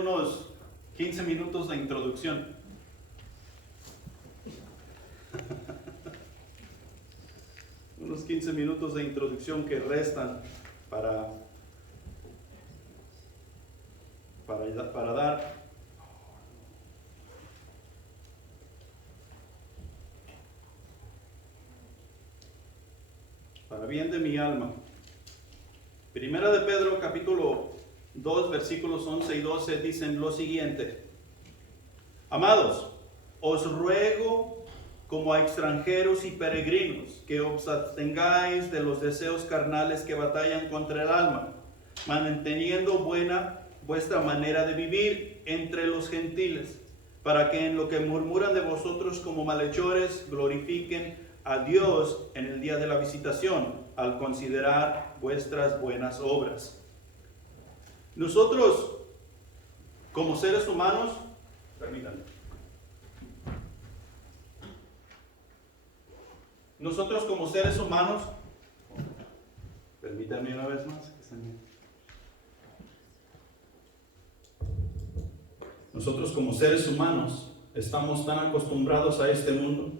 Unos 15 minutos de introducción. Unos 15 minutos de introducción que restan para dar para bien de mi alma. Primera de Pedro, capítulo 2, versículos 11 y 12 dicen lo siguiente: Amados, os ruego como a extranjeros y peregrinos que os abstengáis de los deseos carnales que batallan contra el alma, manteniendo buena vuestra manera de vivir entre los gentiles, para que en lo que murmuran de vosotros como malhechores glorifiquen a Dios en el día de la visitación, al considerar vuestras buenas obras. Nosotros, como seres humanos, permítanme. Nosotros como seres humanos, permítanme una vez más. Nosotros como seres humanos estamos tan acostumbrados a este mundo,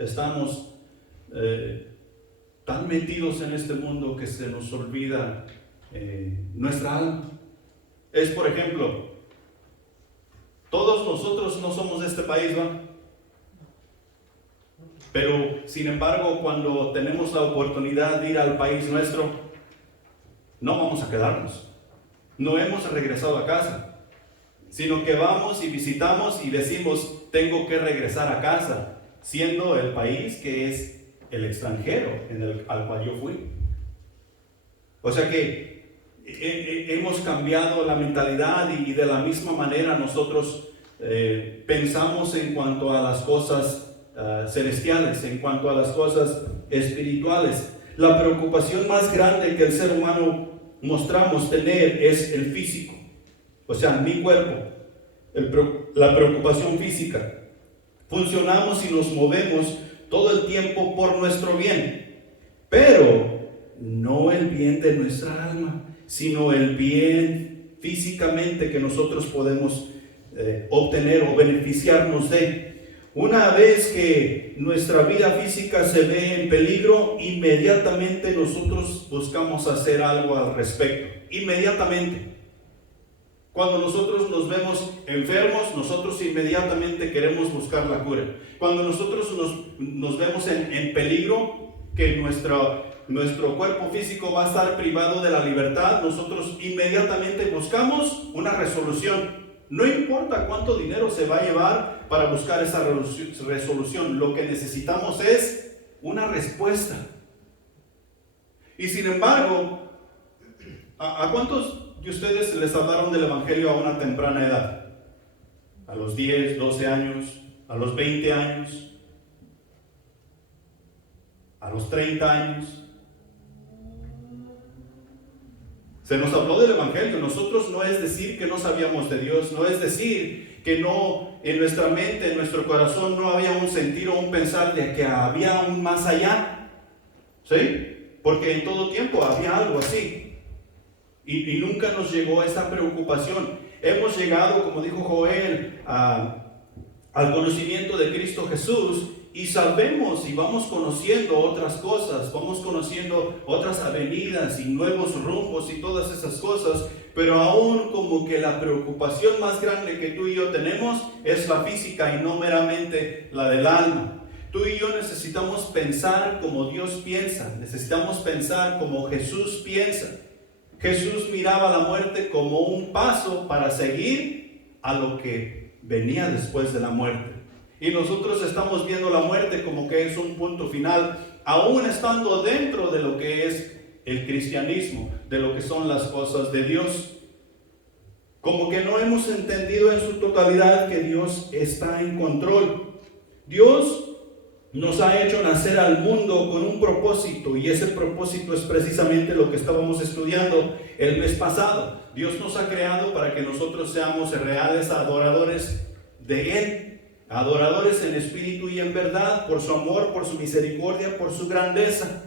estamos tan metidos en este mundo que se nos olvida nuestra alma. Es, por ejemplo, todos nosotros no somos de este país, ¿va? Pero, sin embargo, cuando tenemos la oportunidad de ir al país nuestro, no vamos a quedarnos. No hemos regresado a casa, sino que vamos y visitamos y decimos, tengo que regresar a casa, siendo el país que es el extranjero al cual yo fui. O sea que hemos cambiado la mentalidad y de la misma manera nosotros pensamos en cuanto a las cosas celestiales, en cuanto a las cosas espirituales. La preocupación más grande que el ser humano mostramos tener es el físico, o sea, mi cuerpo, la preocupación física. Funcionamos y nos movemos todo el tiempo por nuestro bien, pero no el bien de nuestra alma, sino el bien físicamente que nosotros podemos obtener o beneficiarnos de. Una vez que nuestra vida física se ve en peligro, inmediatamente nosotros buscamos hacer algo al respecto. Inmediatamente. Cuando nosotros nos vemos enfermos, nosotros inmediatamente queremos buscar la cura. Cuando nosotros nos vemos en peligro, que nuestro cuerpo físico va a estar privado de la libertad, nosotros inmediatamente buscamos una resolución. No importa cuánto dinero se va a llevar para buscar esa resolución, lo que necesitamos es una respuesta. Y sin embargo, ¿a cuántos de ustedes les hablaron del Evangelio a una temprana edad? A los 10, 12 años, a los 20 años, a los 30 años. Se nos habló del Evangelio. Nosotros no es decir que no sabíamos de Dios, no es decir que no, en nuestra mente, en nuestro corazón no había un sentir o un pensar de que había un más allá, ¿sí? Porque en todo tiempo había algo así y nunca nos llegó esa preocupación. Hemos llegado, como dijo Joel, al conocimiento de Cristo Jesús, y sabemos y vamos conociendo otras cosas, vamos conociendo otras avenidas y nuevos rumbos y todas esas cosas, pero aún como que la preocupación más grande que tú y yo tenemos es la física y no meramente la del alma. Tú y yo necesitamos pensar como Dios piensa, necesitamos pensar como Jesús piensa. Jesús miraba la muerte como un paso para seguir a lo que venía después de la muerte. Y nosotros estamos viendo la muerte como que es un punto final, aún estando dentro de lo que es el cristianismo, de lo que son las cosas de Dios. Como que no hemos entendido en su totalidad que Dios está en control. Dios nos ha hecho nacer al mundo con un propósito, y ese propósito es precisamente lo que estábamos estudiando el mes pasado. Dios nos ha creado para que nosotros seamos reales adoradores de Él. Adoradores en espíritu y en verdad, por su amor, por su misericordia, por su grandeza.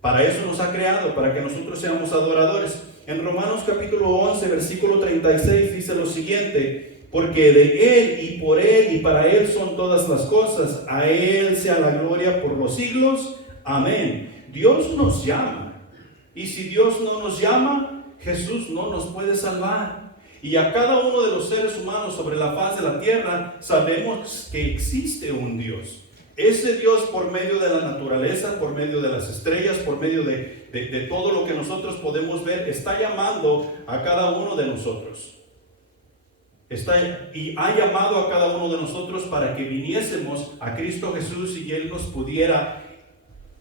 Para eso nos ha creado, para que nosotros seamos adoradores. En Romanos capítulo 11, versículo 36 dice lo siguiente: porque de Él y por Él y para Él son todas las cosas, a Él sea la gloria por los siglos. Amén. Dios nos llama, y si Dios no nos llama, Jesús no nos puede salvar. Y a cada uno de los seres humanos sobre la faz de la tierra sabemos que existe un Dios. Ese Dios, por medio de la naturaleza, por medio de las estrellas, por medio de todo lo que nosotros podemos ver, está llamando a cada uno de nosotros. Y ha llamado a cada uno de nosotros para que viniésemos a Cristo Jesús y Él nos pudiera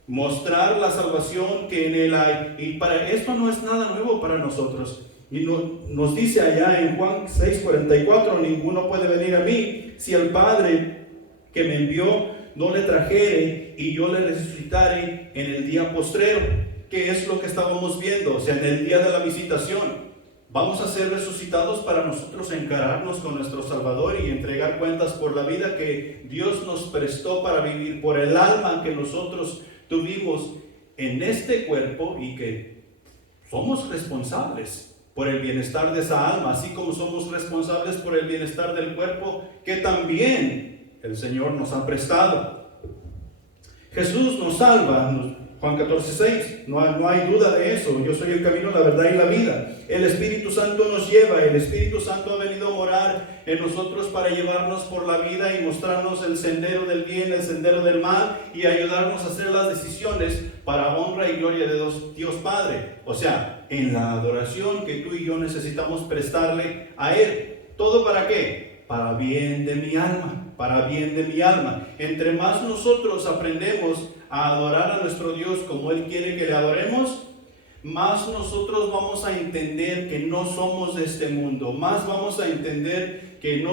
mostrar la salvación que en Él hay. Y para esto no es nada nuevo para nosotros. Y nos dice allá en Juan 6:44, ninguno puede venir a mí si el Padre que me envió no le trajere y yo le resucitare en el día postrero. ¿Qué es lo que estábamos viendo? O sea, en el día de la visitación. Vamos a ser resucitados para nosotros encararnos con nuestro Salvador y entregar cuentas por la vida que Dios nos prestó para vivir, por el alma que nosotros tuvimos en este cuerpo y que somos responsables por el bienestar de esa alma, así como somos responsables por el bienestar del cuerpo que también el Señor nos ha prestado. Jesús nos salva. Juan 14:6, no hay duda de eso. Yo soy el camino, la verdad y la vida. El Espíritu Santo nos lleva. El Espíritu Santo ha venido a morar en nosotros para llevarnos por la vida y mostrarnos el sendero del bien, el sendero del mal, y ayudarnos a hacer las decisiones para honra y gloria de Dios Padre. O sea, en la adoración que tú y yo necesitamos prestarle a Él. ¿Todo para qué? Para bien de mi alma, para bien de mi alma. Entre más nosotros aprendemos a adorar a nuestro Dios como Él quiere que le adoremos, más nosotros vamos a entender que no somos de este mundo, más vamos a entender que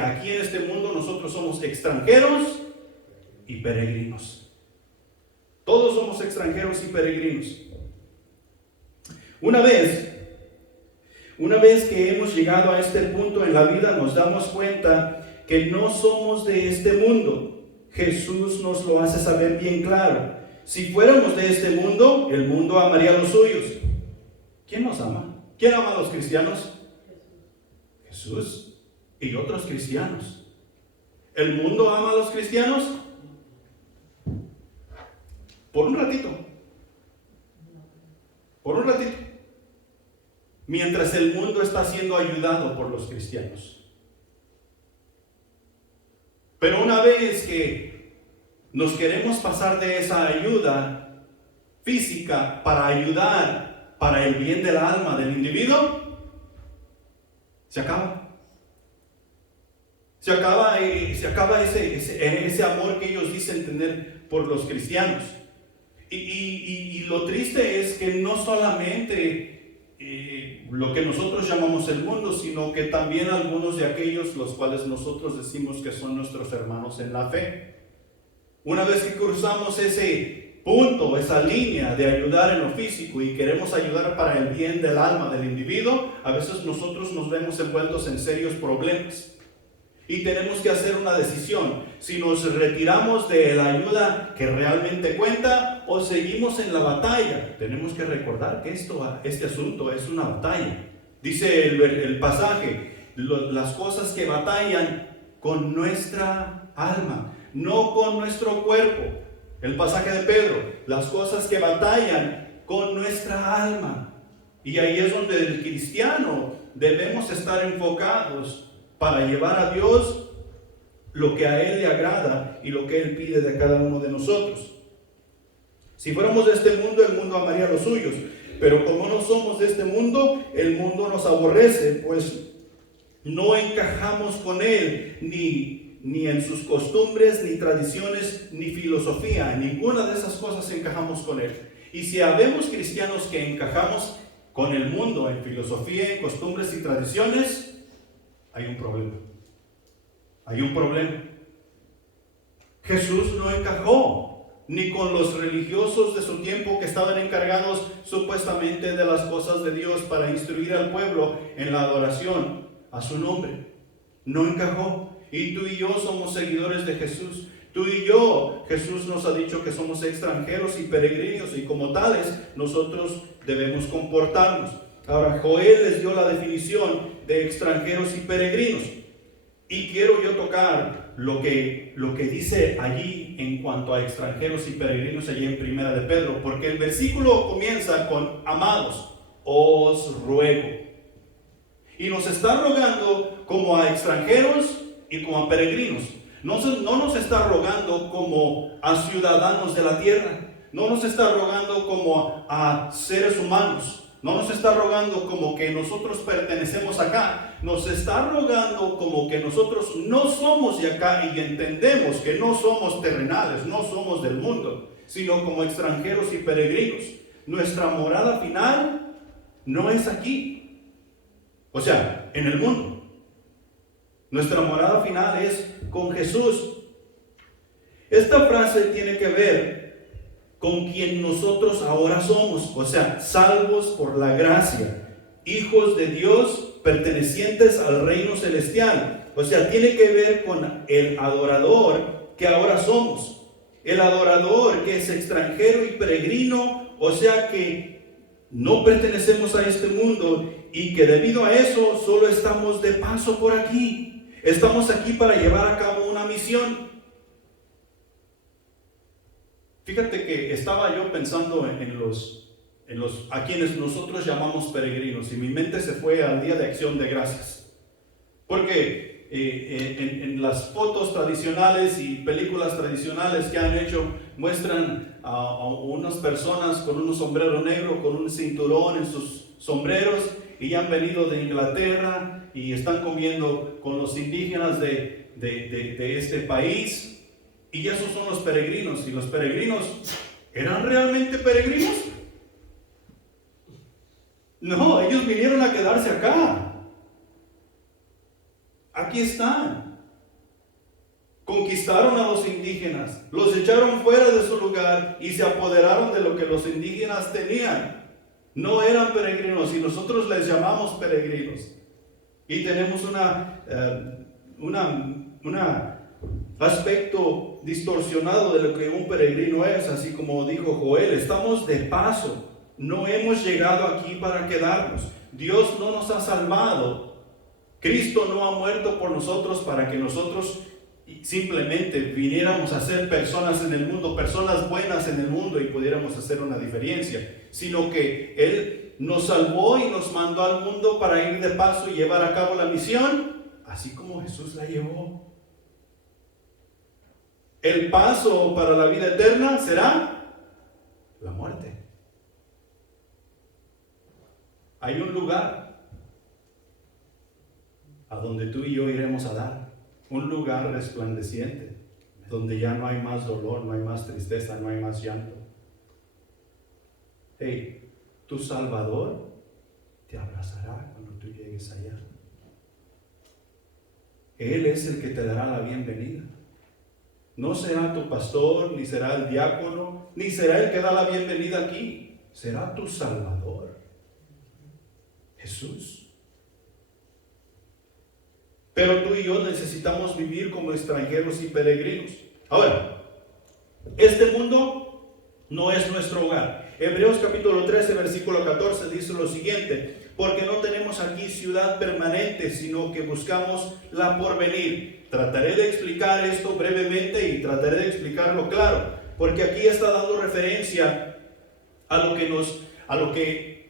aquí en este mundo nosotros somos extranjeros y peregrinos. Todos somos extranjeros y peregrinos. Una vez que hemos llegado a este punto en la vida, nos damos cuenta que no somos de este mundo. Jesús nos lo hace saber bien claro. Si fuéramos de este mundo, el mundo amaría a los suyos. ¿Quién nos ama? ¿Quién ama a los cristianos? Jesús y otros cristianos. ¿El mundo ama a los cristianos? Por un ratito. Por un ratito. Mientras el mundo está siendo ayudado por los cristianos. Pero una vez que nos queremos pasar de esa ayuda física para ayudar para el bien del alma del individuo, se acaba. Se acaba ese amor que ellos dicen tener por los cristianos. Y lo triste es que no solamente lo que nosotros llamamos el mundo, sino que también algunos de aquellos los cuales nosotros decimos que son nuestros hermanos en la fe. Una vez que cruzamos ese punto, esa línea de ayudar en lo físico y queremos ayudar para el bien del alma del individuo, a veces nosotros nos vemos envueltos en serios problemas. Y tenemos que hacer una decisión, si nos retiramos de la ayuda que realmente cuenta o seguimos en la batalla. Tenemos que recordar que este asunto es una batalla. Dice el pasaje, las cosas que batallan con nuestra alma, no con nuestro cuerpo. El pasaje de Pedro, las cosas que batallan con nuestra alma. Y ahí es donde el cristiano debemos estar enfocados para llevar a Dios lo que a Él le agrada y lo que Él pide de cada uno de nosotros. Si fuéramos de este mundo, el mundo amaría a los suyos. Pero como no somos de este mundo, el mundo nos aborrece, pues no encajamos con Él, ni en sus costumbres, ni tradiciones, ni filosofía. En ninguna de esas cosas encajamos con Él. Y si habemos cristianos que encajamos con el mundo en filosofía, en costumbres y tradiciones, hay un problema. Hay un problema. Jesús no encajó ni con los religiosos de su tiempo que estaban encargados supuestamente de las cosas de Dios para instruir al pueblo en la adoración a su nombre. No encajó. Y tú y yo somos seguidores de Jesús. Tú y yo, Jesús nos ha dicho que somos extranjeros y peregrinos y como tales nosotros debemos comportarnos. Ahora, Joel les dio la definición de extranjeros y peregrinos. Y quiero yo tocar lo que dice allí en cuanto a extranjeros y peregrinos allí en Primera de Pedro, porque el versículo comienza con: amados, os ruego. Y nos está rogando como a extranjeros y como a peregrinos. No nos está rogando como a ciudadanos de la tierra. No nos está rogando como a seres humanos. No nos está rogando como que nosotros pertenecemos acá. Nos está rogando como que nosotros no somos de acá y entendemos que no somos terrenales, no somos del mundo, sino como extranjeros y peregrinos. Nuestra morada final no es aquí, o sea, en el mundo. Nuestra morada final es con Jesús. Esta frase tiene que ver con quien nosotros ahora somos, o sea, salvos por la gracia, hijos de Dios pertenecientes al reino celestial. O sea, tiene que ver con el adorador que ahora somos. El adorador que es extranjero y peregrino, o sea que no pertenecemos a este mundo y que debido a eso solo estamos de paso por aquí. Estamos aquí para llevar a cabo una misión. Fíjate que estaba yo pensando en los a quienes nosotros llamamos peregrinos, y mi mente se fue al Día de Acción de Gracias. Porque en las fotos tradicionales y películas tradicionales que han hecho, muestran a unas personas con un sombrero negro, con un cinturón en sus sombreros, y han venido de Inglaterra y están comiendo con los indígenas de este país. Y esos son los peregrinos. ¿Y los peregrinos eran realmente peregrinos? No, ellos vinieron a quedarse acá. Aquí están. Conquistaron a los indígenas, los echaron fuera de su lugar y se apoderaron de lo que los indígenas tenían. No eran peregrinos y nosotros les llamamos peregrinos. Y tenemos un aspecto distorsionado de lo que un peregrino es, así como dijo Joel. Estamos de paso, no hemos llegado aquí para quedarnos. Dios no nos ha salvado. Cristo no ha muerto por nosotros para que nosotros simplemente viniéramos a ser personas en el mundo, personas buenas en el mundo, y pudiéramos hacer una diferencia, sino que Él nos salvó y nos mandó al mundo para ir de paso y llevar a cabo la misión, así como Jesús la llevó. El paso para la vida eterna será la muerte. Hay un lugar a donde tú y yo iremos a dar, un lugar resplandeciente, donde ya no hay más dolor, no hay más tristeza, no hay más llanto. Hey, tu Salvador te abrazará cuando tú llegues allá. Él es el que te dará la bienvenida. No será tu pastor, ni será el diácono, ni será el que da la bienvenida aquí. Será tu Salvador, Jesús. Pero tú y yo necesitamos vivir como extranjeros y peregrinos. Ahora, este mundo no es nuestro hogar. Hebreos capítulo 13, versículo 14 dice lo siguiente: porque no tenemos aquí ciudad permanente, sino que buscamos la porvenir. Trataré de explicar esto brevemente y trataré de explicarlo claro, porque aquí está dando referencia a lo que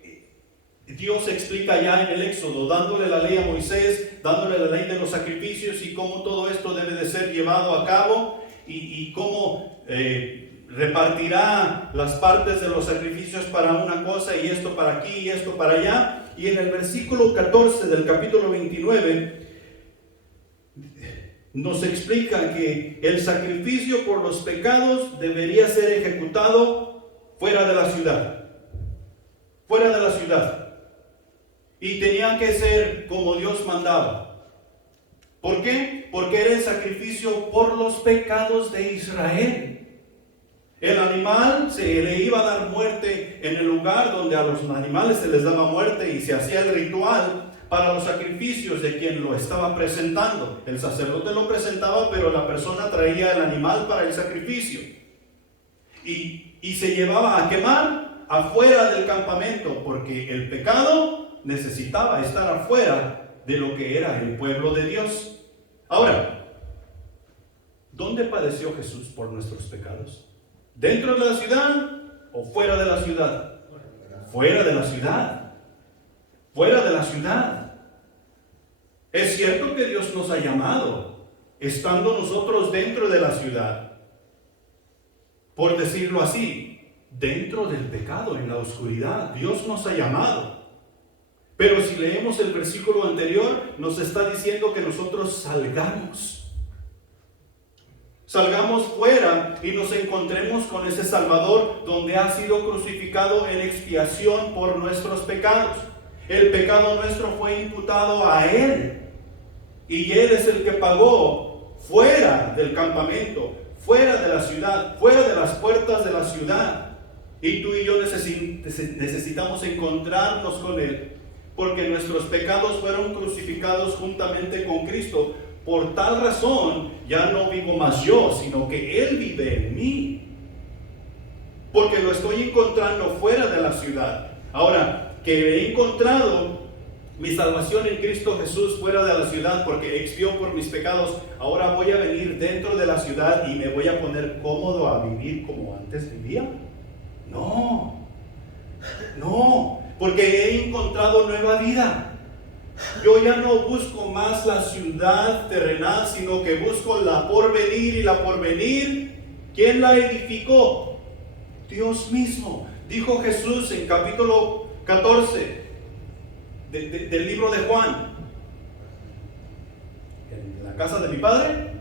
Dios explica ya en el Éxodo, dándole la ley a Moisés, dándole la ley de los sacrificios y cómo todo esto debe de ser llevado a cabo y cómo repartirá las partes de los sacrificios para una cosa y esto para aquí y esto para allá. Y en el versículo 14 del capítulo 29 nos explica que el sacrificio por los pecados debería ser ejecutado fuera de la ciudad. Fuera de la ciudad. Y tenía que ser como Dios mandaba. ¿Por qué? Porque era el sacrificio por los pecados de Israel. El animal se le iba a dar muerte en el lugar donde a los animales se les daba muerte y se hacía el ritual para los sacrificios de quien lo estaba presentando. El sacerdote lo presentaba, pero la persona traía el animal para el sacrificio. Y se llevaba a quemar afuera del campamento, porque el pecado necesitaba estar afuera de lo que era el pueblo de Dios. Ahora, ¿dónde padeció Jesús por nuestros pecados? ¿Dentro de la ciudad o fuera de la ciudad? Fuera de la ciudad. Fuera de la ciudad. Es cierto que Dios nos ha llamado, estando nosotros dentro de la ciudad. Por decirlo así, dentro del pecado, en la oscuridad, Dios nos ha llamado. Pero si leemos el versículo anterior, nos está diciendo que nosotros salgamos fuera y nos encontremos con ese Salvador donde ha sido crucificado en expiación por nuestros pecados. El pecado nuestro fue imputado a Él y Él es el que pagó fuera del campamento, fuera de la ciudad, fuera de las puertas de la ciudad. Y tú y yo necesitamos encontrarnos con Él, porque nuestros pecados fueron crucificados juntamente con Cristo. Por tal razón, ya no vivo más yo, sino que Él vive en mí. Porque lo estoy encontrando fuera de la ciudad. Ahora, que he encontrado mi salvación en Cristo Jesús fuera de la ciudad, porque expió por mis pecados, ahora voy a venir dentro de la ciudad y me voy a poner cómodo a vivir como antes vivía. No, porque he encontrado nueva vida. Yo ya no busco más la ciudad terrenal, sino que busco la porvenir, y la porvenir, ¿quién la edificó? Dios mismo. Dijo Jesús en capítulo 14 del libro de Juan: en la casa de mi Padre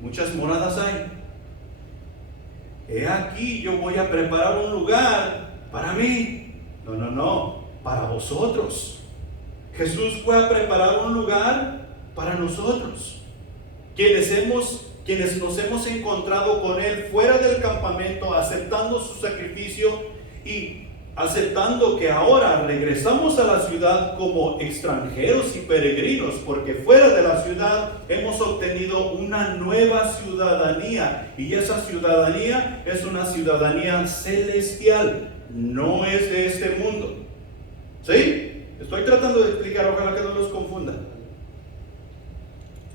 muchas moradas hay. He aquí, yo voy a preparar un lugar para mí. No, para vosotros. Jesús fue a preparar un lugar para nosotros, quienes nos hemos encontrado con Él fuera del campamento, aceptando su sacrificio y aceptando que ahora regresamos a la ciudad como extranjeros y peregrinos, porque fuera de la ciudad hemos obtenido una nueva ciudadanía, y esa ciudadanía es una ciudadanía celestial, no es de este mundo. ¿Sí? Estoy tratando de explicar, ojalá que no los confunda.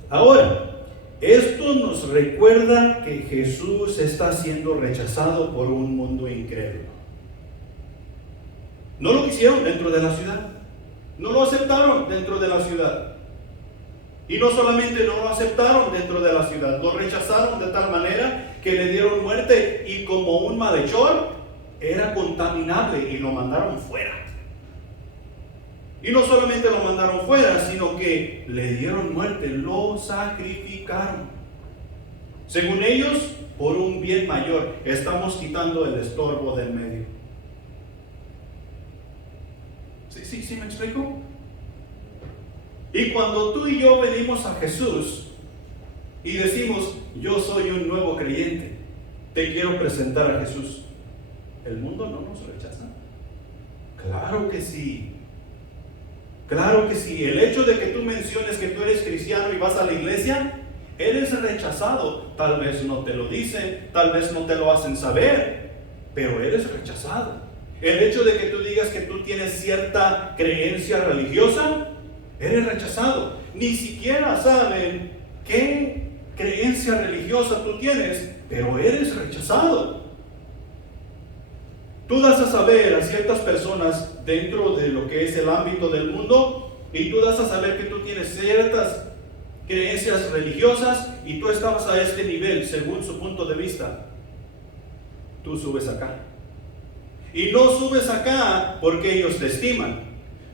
Ahora, esto nos recuerda que Jesús está siendo rechazado por un mundo incrédulo. No lo quisieron dentro de la ciudad, no lo aceptaron dentro de la ciudad. Y no solamente no lo aceptaron dentro de la ciudad, lo rechazaron de tal manera que le dieron muerte, y como un malhechor era contaminable y lo mandaron fuera. Y no solamente lo mandaron fuera, sino que le dieron muerte, lo sacrificaron. Según ellos, por un bien mayor, estamos quitando el estorbo del medio. ¿Sí me explico? Y cuando tú y yo venimos a Jesús y decimos: yo soy un nuevo creyente, te quiero presentar a Jesús, ¿el mundo no nos rechaza? Claro que sí. Claro que sí. El hecho de que tú menciones que tú eres cristiano y vas a la iglesia, eres rechazado. Tal vez no te lo dicen, tal vez no te lo hacen saber, pero eres rechazado. El hecho de que tú digas que tú tienes cierta creencia religiosa, eres rechazado. Ni siquiera saben qué creencia religiosa tú tienes, pero eres rechazado. Tú das a saber a ciertas personas dentro de lo que es el ámbito del mundo, y tú das a saber que tú tienes ciertas creencias religiosas y tú estabas a este nivel según su punto de vista. Tú subes acá. Y no subes acá porque ellos te estiman.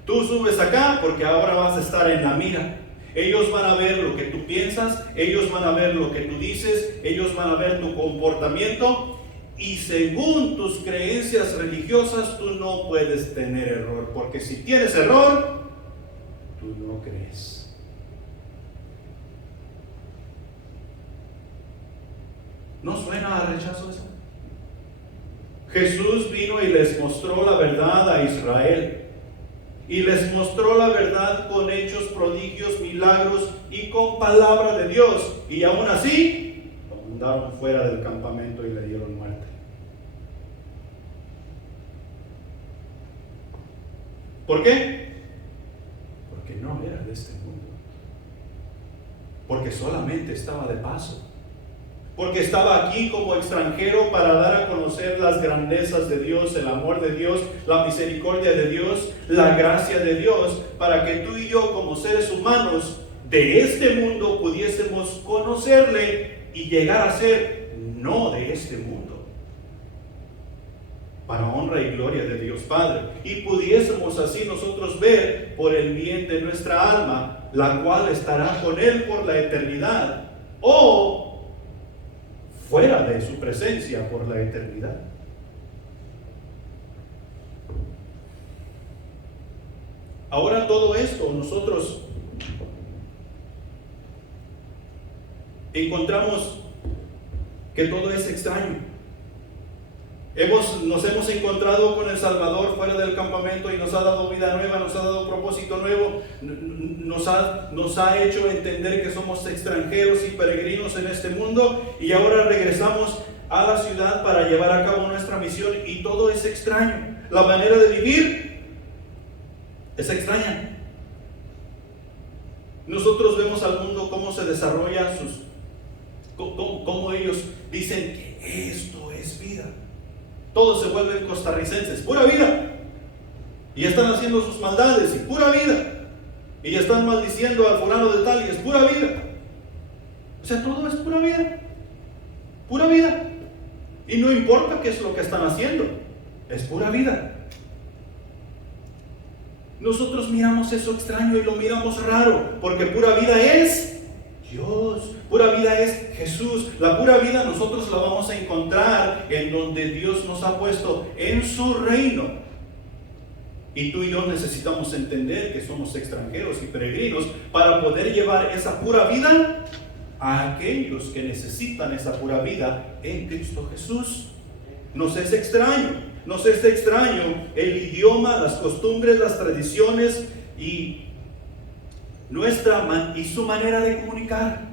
Tú subes acá porque ahora vas a estar en la mira. Ellos van a ver lo que tú piensas, ellos van a ver lo que tú dices, ellos van a ver tu comportamiento. Y según tus creencias religiosas, tú no puedes tener error, porque si tienes error, tú no crees. ¿No suena a rechazo eso? Jesús vino y les mostró la verdad a Israel, y les mostró la verdad con hechos, prodigios, milagros y con palabra de Dios, y aún así lo mandaron fuera del campamento y le dieron muerte. ¿Por qué? Porque no era de este mundo. Porque solamente estaba de paso. Porque estaba aquí como extranjero para dar a conocer las grandezas de Dios, el amor de Dios, la misericordia de Dios, la gracia de Dios, para que tú y yo como seres humanos de este mundo pudiésemos conocerle y llegar a ser no de este mundo, para honra y gloria de Dios Padre, y pudiésemos así nosotros ver por el bien de nuestra alma, la cual estará con Él por la eternidad, o fuera de su presencia por la eternidad. Ahora todo esto nosotros encontramos que todo es extraño. Nos hemos encontrado con el Salvador fuera del campamento y nos ha dado vida nueva, nos ha dado propósito nuevo, nos ha hecho entender que somos extranjeros y peregrinos en este mundo, y ahora regresamos a la ciudad para llevar a cabo nuestra misión y todo es extraño. La manera de vivir es extraña. Nosotros vemos al mundo cómo se desarrolla cómo ellos dicen que esto es vida. Todos se vuelven costarricenses, pura vida. Y están haciendo sus maldades y pura vida. Y están maldiciendo al fulano de tal y es pura vida. O sea, todo es pura vida. Pura vida. Y no importa qué es lo que están haciendo, es pura vida. Nosotros miramos eso extraño y lo miramos raro, porque pura vida es Dios, pura vida es Jesús. La pura vida nosotros la vamos a encontrar en donde Dios nos ha puesto en su reino. Y tú y yo necesitamos entender que somos extranjeros y peregrinos para poder llevar esa pura vida a aquellos que necesitan esa pura vida en Cristo Jesús. Nos es extraño el idioma, las costumbres, las tradiciones y su manera de comunicar.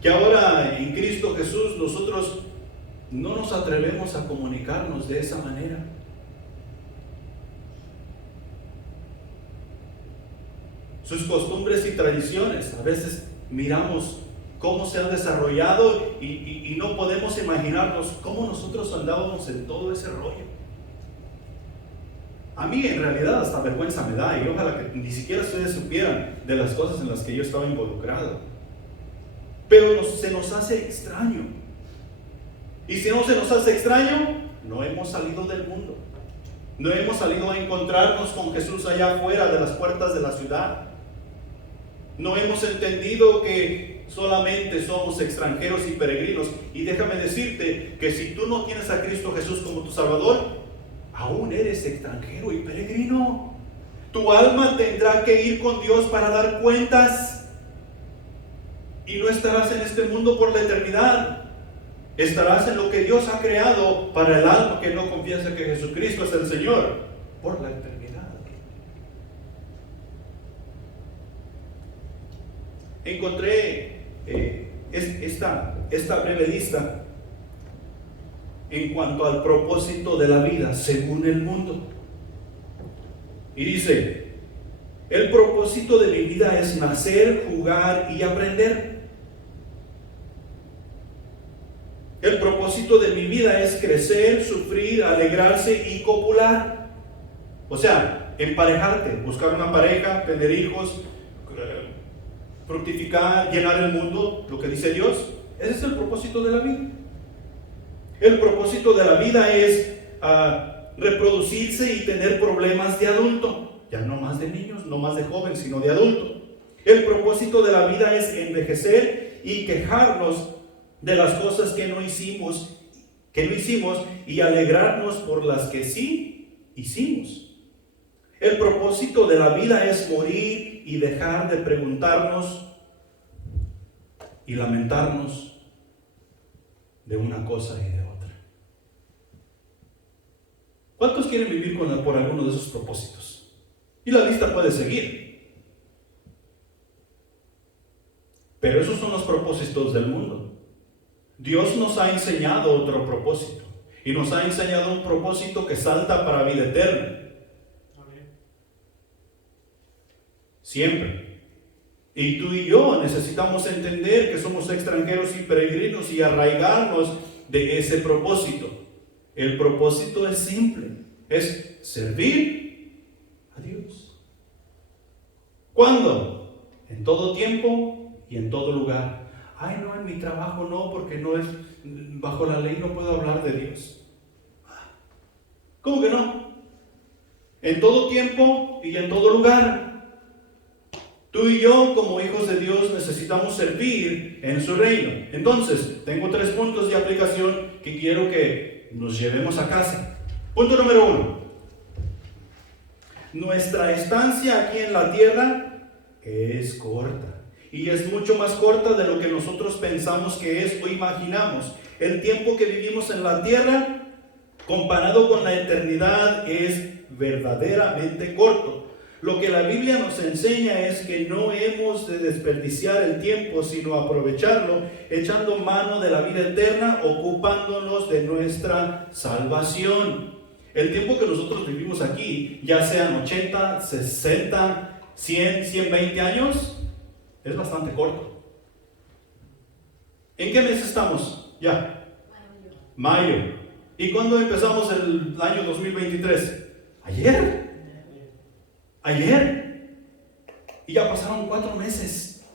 Que ahora en Cristo Jesús nosotros no nos atrevemos a comunicarnos de esa manera. Sus costumbres y tradiciones, a veces miramos cómo se han desarrollado y no podemos imaginarnos cómo nosotros andábamos en todo ese rollo. A mí en realidad hasta vergüenza me da, y ojalá que ni siquiera ustedes supieran de las cosas en las que yo estaba involucrado. Pero se nos hace extraño. Y si no se nos hace extraño, no hemos salido del mundo. No hemos salido a encontrarnos con Jesús allá afuera de las puertas de la ciudad. No hemos entendido que solamente somos extranjeros y peregrinos. Y déjame decirte que si tú no tienes a Cristo Jesús como tu Salvador, aún eres extranjero y peregrino. Tu alma tendrá que ir con Dios para dar cuentas. Y no estarás en este mundo por la eternidad. Estarás en lo que Dios ha creado para el alma que no confiesa que Jesucristo es el Señor por la eternidad. Encontré esta breve lista en cuanto al propósito de la vida según el mundo. Y dice: el propósito de mi vida es nacer, jugar y aprender. El propósito de mi vida es crecer, sufrir, alegrarse y copular. O sea, emparejarte, buscar una pareja, tener hijos, fructificar, llenar el mundo, lo que dice Dios. Ese es el propósito de la vida. El propósito de la vida es reproducirse y tener problemas de adulto. Ya no más de niños, no más de jóvenes, sino de adulto. El propósito de la vida es envejecer y quejarnos de las cosas que no hicimos y alegrarnos por las que sí hicimos. El propósito de la vida es morir y dejar de preguntarnos y lamentarnos de una cosa y de otra. ¿Cuántos quieren vivir por alguno de esos propósitos? Y la lista puede seguir. Pero esos son los propósitos del mundo. Dios nos ha enseñado otro propósito. y nos ha enseñado un propósito que salta para vida eterna. Siempre. Y tú y yo necesitamos entender que somos extranjeros y peregrinos y arraigarnos de ese propósito. El propósito es simple, es servir a Dios. ¿Cuándo? En todo tiempo y en todo lugar. Ay, no, en mi trabajo no, porque no es, bajo la ley no puedo hablar de Dios. ¿Cómo que no? En todo tiempo y en todo lugar. Tú y yo, como hijos de Dios, necesitamos servir en su reino. Entonces, tengo 3 puntos de aplicación que quiero que nos llevemos a casa. Punto número 1. Nuestra estancia aquí en la tierra es corta. Y es mucho más corta de lo que nosotros pensamos que es o imaginamos. El tiempo que vivimos en la tierra, comparado con la eternidad, es verdaderamente corto. Lo que la Biblia nos enseña es que no hemos de desperdiciar el tiempo, sino aprovecharlo, echando mano de la vida eterna, ocupándonos de nuestra salvación. El tiempo que nosotros vivimos aquí, ya sean 80, 60, 100, 120 años, es bastante corto. ¿En qué mes estamos? Ya. Mayo. ¿Y cuándo empezamos el año 2023? Ayer. Y ya pasaron 4 meses.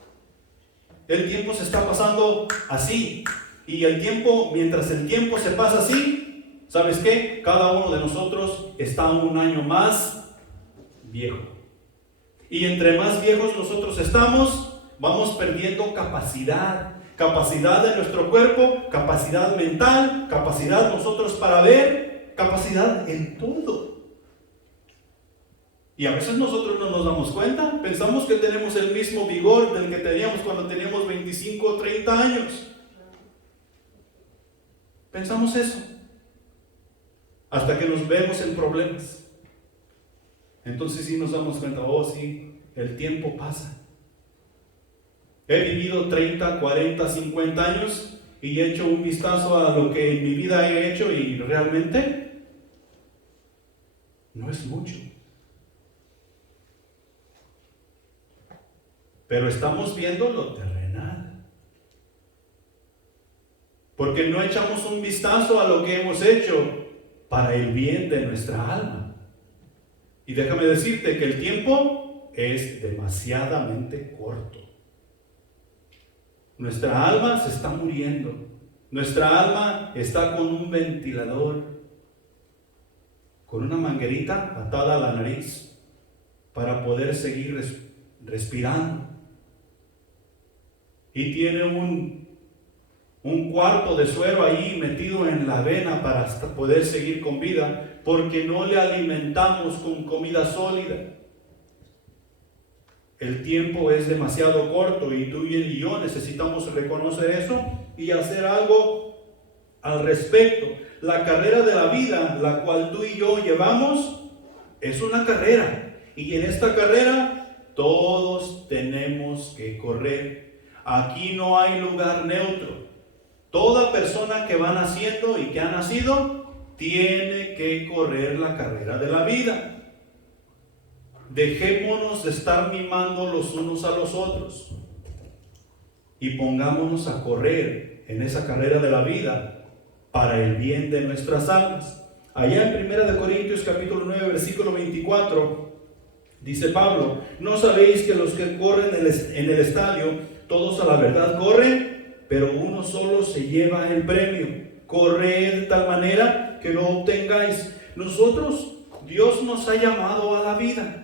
El tiempo se está pasando así. Y el tiempo, mientras el tiempo se pasa así, ¿sabes qué? Cada uno de nosotros está 1 año más viejo. Y entre más viejos nosotros estamos, vamos perdiendo capacidad. Capacidad de nuestro cuerpo, capacidad mental, capacidad nosotros para ver, capacidad en todo. Y a veces nosotros no nos damos cuenta, pensamos que tenemos el mismo vigor del que teníamos cuando teníamos 25 o 30 años. Pensamos eso, hasta que nos vemos en problemas. Entonces sí nos damos cuenta, oh sí, el tiempo pasa. He vivido 30, 40, 50 años y he hecho un vistazo a lo que en mi vida he hecho y realmente no es mucho. Pero estamos viendo lo terrenal. Porque no echamos un vistazo a lo que hemos hecho para el bien de nuestra alma. Y déjame decirte que el tiempo es demasiadamente corto. Nuestra alma se está muriendo. Nuestra alma está con un ventilador, con una manguerita atada a la nariz para poder seguir respirando. Y tiene un cuarto de suero ahí metido en la vena para hasta poder seguir con vida, porque no le alimentamos con comida sólida. El tiempo es demasiado corto y tú y yo necesitamos reconocer eso y hacer algo al respecto. La carrera de la vida, la cual tú y yo llevamos, es una carrera. Y en esta carrera todos tenemos que correr. Aquí no hay lugar neutro. Toda persona que va naciendo y que ha nacido tiene que correr la carrera de la vida. Dejémonos de estar mimando los unos a los otros y pongámonos a correr en esa carrera de la vida para el bien de nuestras almas. Allá en 1 Corintios capítulo 9 versículo 24 dice Pablo: ¿no sabéis que los que corren en el estadio, todos a la verdad corren, pero uno solo se lleva el premio? Corred de tal manera que no obtengáis. Nosotros, Dios nos ha llamado a la vida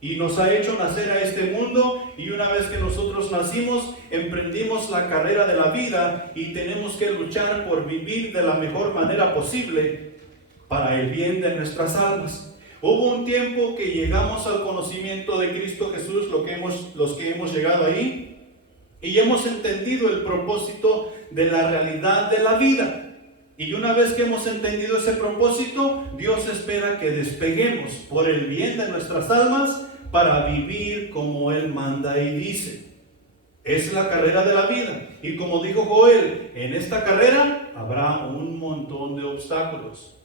y nos ha hecho nacer a este mundo, y una vez que nosotros nacimos, emprendimos la carrera de la vida y tenemos que luchar por vivir de la mejor manera posible para el bien de nuestras almas. Hubo un tiempo que llegamos al conocimiento de Cristo Jesús, los que hemos llegado ahí, y hemos entendido el propósito de la realidad de la vida. Y una vez que hemos entendido ese propósito, Dios espera que despeguemos por el bien de nuestras almas para vivir como Él manda y dice. Es la carrera de la vida. Y como dijo Joel, en esta carrera habrá un montón de obstáculos.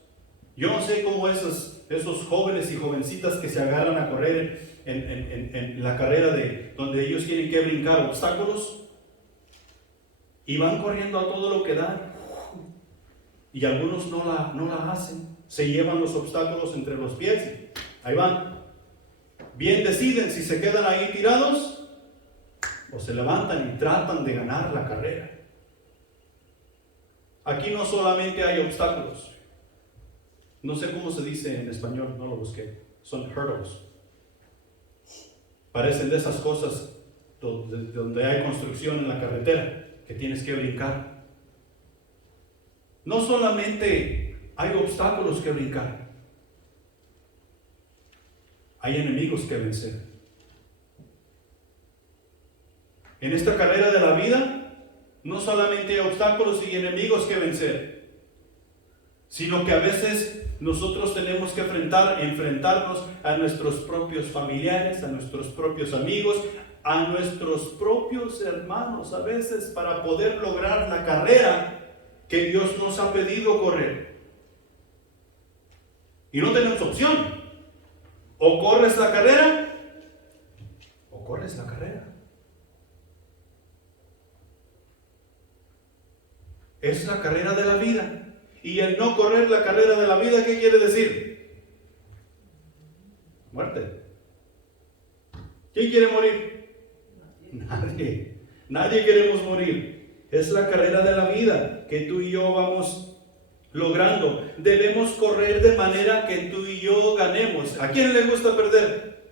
Yo no sé cómo esos jóvenes y jovencitas que se agarran a correr en la carrera de donde ellos tienen que brincar obstáculos y van corriendo a todo lo que dan, y algunos no la hacen, se llevan los obstáculos entre los pies, ahí van. Bien deciden si se quedan ahí tirados o se levantan y tratan de ganar la carrera. Aquí no solamente hay obstáculos, no sé cómo se dice en español, no lo busqué, son hurdles. Parecen de esas cosas donde hay construcción en la carretera que tienes que brincar. No solamente hay obstáculos que brincar, hay enemigos que vencer. En esta carrera de la vida, no solamente hay obstáculos y enemigos que vencer, sino que a veces nosotros tenemos que enfrentarnos a nuestros propios familiares, a nuestros propios amigos, a nuestros propios hermanos, a veces para poder lograr la carrera que Dios nos ha pedido correr. Y no tenemos opción. O corres la carrera, o corres la carrera. Es la carrera de la vida. Y el no correr la carrera de la vida, ¿qué quiere decir? Muerte. ¿Quién quiere morir? Nadie. Nadie queremos morir. Es la carrera de la vida que tú y yo vamos logrando. Debemos correr de manera que tú y yo ganemos. ¿A quién le gusta perder?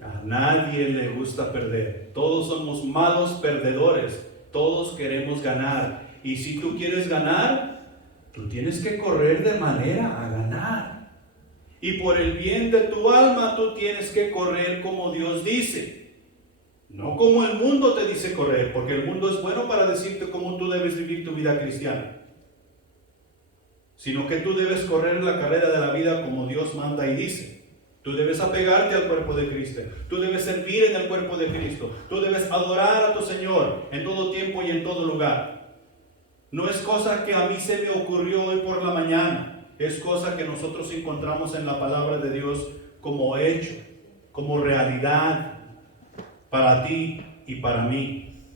A nadie le gusta perder. Todos somos malos perdedores. Todos queremos ganar. Y si tú quieres ganar, tú tienes que correr de manera a ganar. Y por el bien de tu alma, tú tienes que correr como Dios dice. No como el mundo te dice correr, porque el mundo es bueno para decirte cómo tú debes vivir tu vida cristiana. Sino que tú debes correr la carrera de la vida como Dios manda y dice. Tú debes apegarte al cuerpo de Cristo. Tú debes servir en el cuerpo de Cristo. Tú debes adorar a tu Señor en todo tiempo y en todo lugar. No es cosa que a mí se me ocurrió hoy por la mañana. Es cosa que nosotros encontramos en la palabra de Dios como hecho, como realidad para ti y para mí.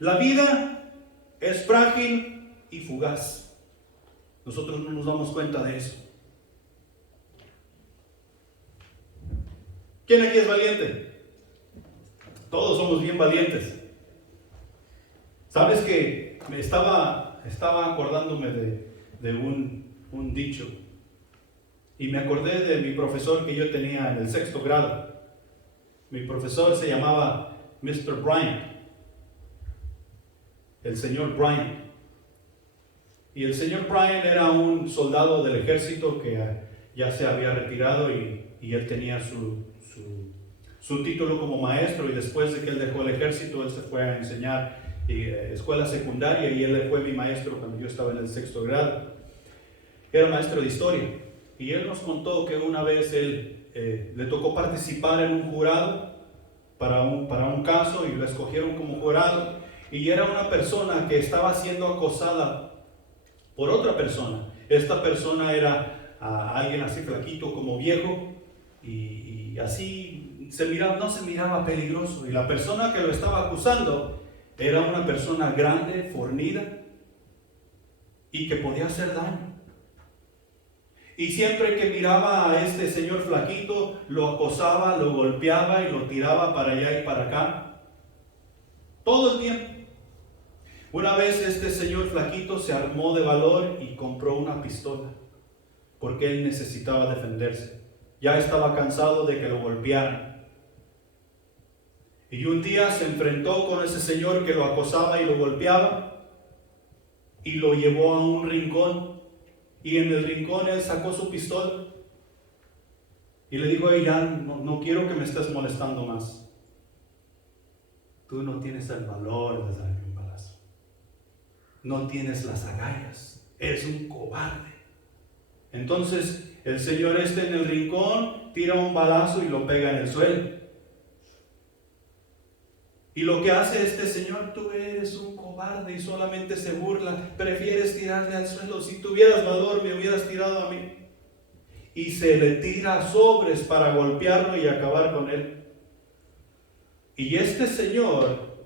La vida es frágil y fugaz. Nosotros no nos damos cuenta de eso. ¿Quién aquí es valiente? Todos somos bien valientes. ¿Sabes que estaba acordándome de un dicho? Y me acordé de mi profesor que yo tenía en el 6º grado. Mi profesor se llamaba Mr. Bryant. El señor Bryant. Y el señor Bryant era un soldado del ejército que ya se había retirado y él tenía su título como maestro, y después de que él dejó el ejército, él se fue a enseñar escuela secundaria, y él fue mi maestro cuando yo estaba en el 6º grado. Era maestro de historia, y él nos contó que una vez le tocó participar en un jurado para un caso, y lo escogieron como jurado, y era una persona que estaba siendo acosada por otra persona. Esta persona era alguien así flaquito, como viejo, y así no se miraba peligroso, y la persona que lo estaba acusando era una persona grande, fornida, y que podía hacer daño. Y siempre que miraba a este señor flaquito, lo acosaba, lo golpeaba y lo tiraba para allá y para acá. Todo el tiempo. Una vez este señor flaquito se armó de valor y compró una pistola, porque él necesitaba defenderse. Ya estaba cansado de que lo golpearan. Y un día se enfrentó con ese señor que lo acosaba y lo golpeaba, y lo llevó a un rincón, y en el rincón él sacó su pistola y le dijo: ya no quiero que me estés molestando más. Tú no tienes el valor de darme un balazo, no tienes las agallas, eres un cobarde. Entonces el señor en el rincón tira un balazo y lo pega en el suelo. Y lo que hace este señor: tú eres un cobarde, y solamente se burla. Prefieres tirarle al suelo. Si tuvieras valor, me hubieras tirado a mí. Y se le tira sobres para golpearlo y acabar con él. Y este señor,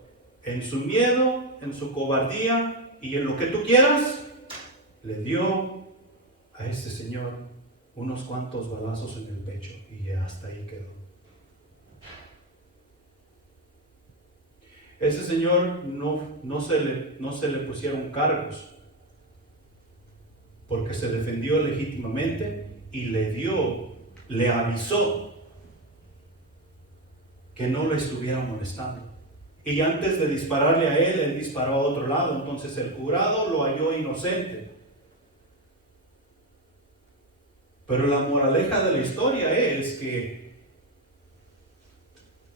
en su miedo, en su cobardía y en lo que tú quieras, le dio a este señor unos cuantos balazos en el pecho, y hasta ahí quedó. Ese señor no se le pusieron cargos, porque se defendió legítimamente y le avisó que no lo estuviera molestando. Y antes de dispararle a él disparó a otro lado. Entonces el jurado lo halló inocente. Pero la moraleja de la historia es que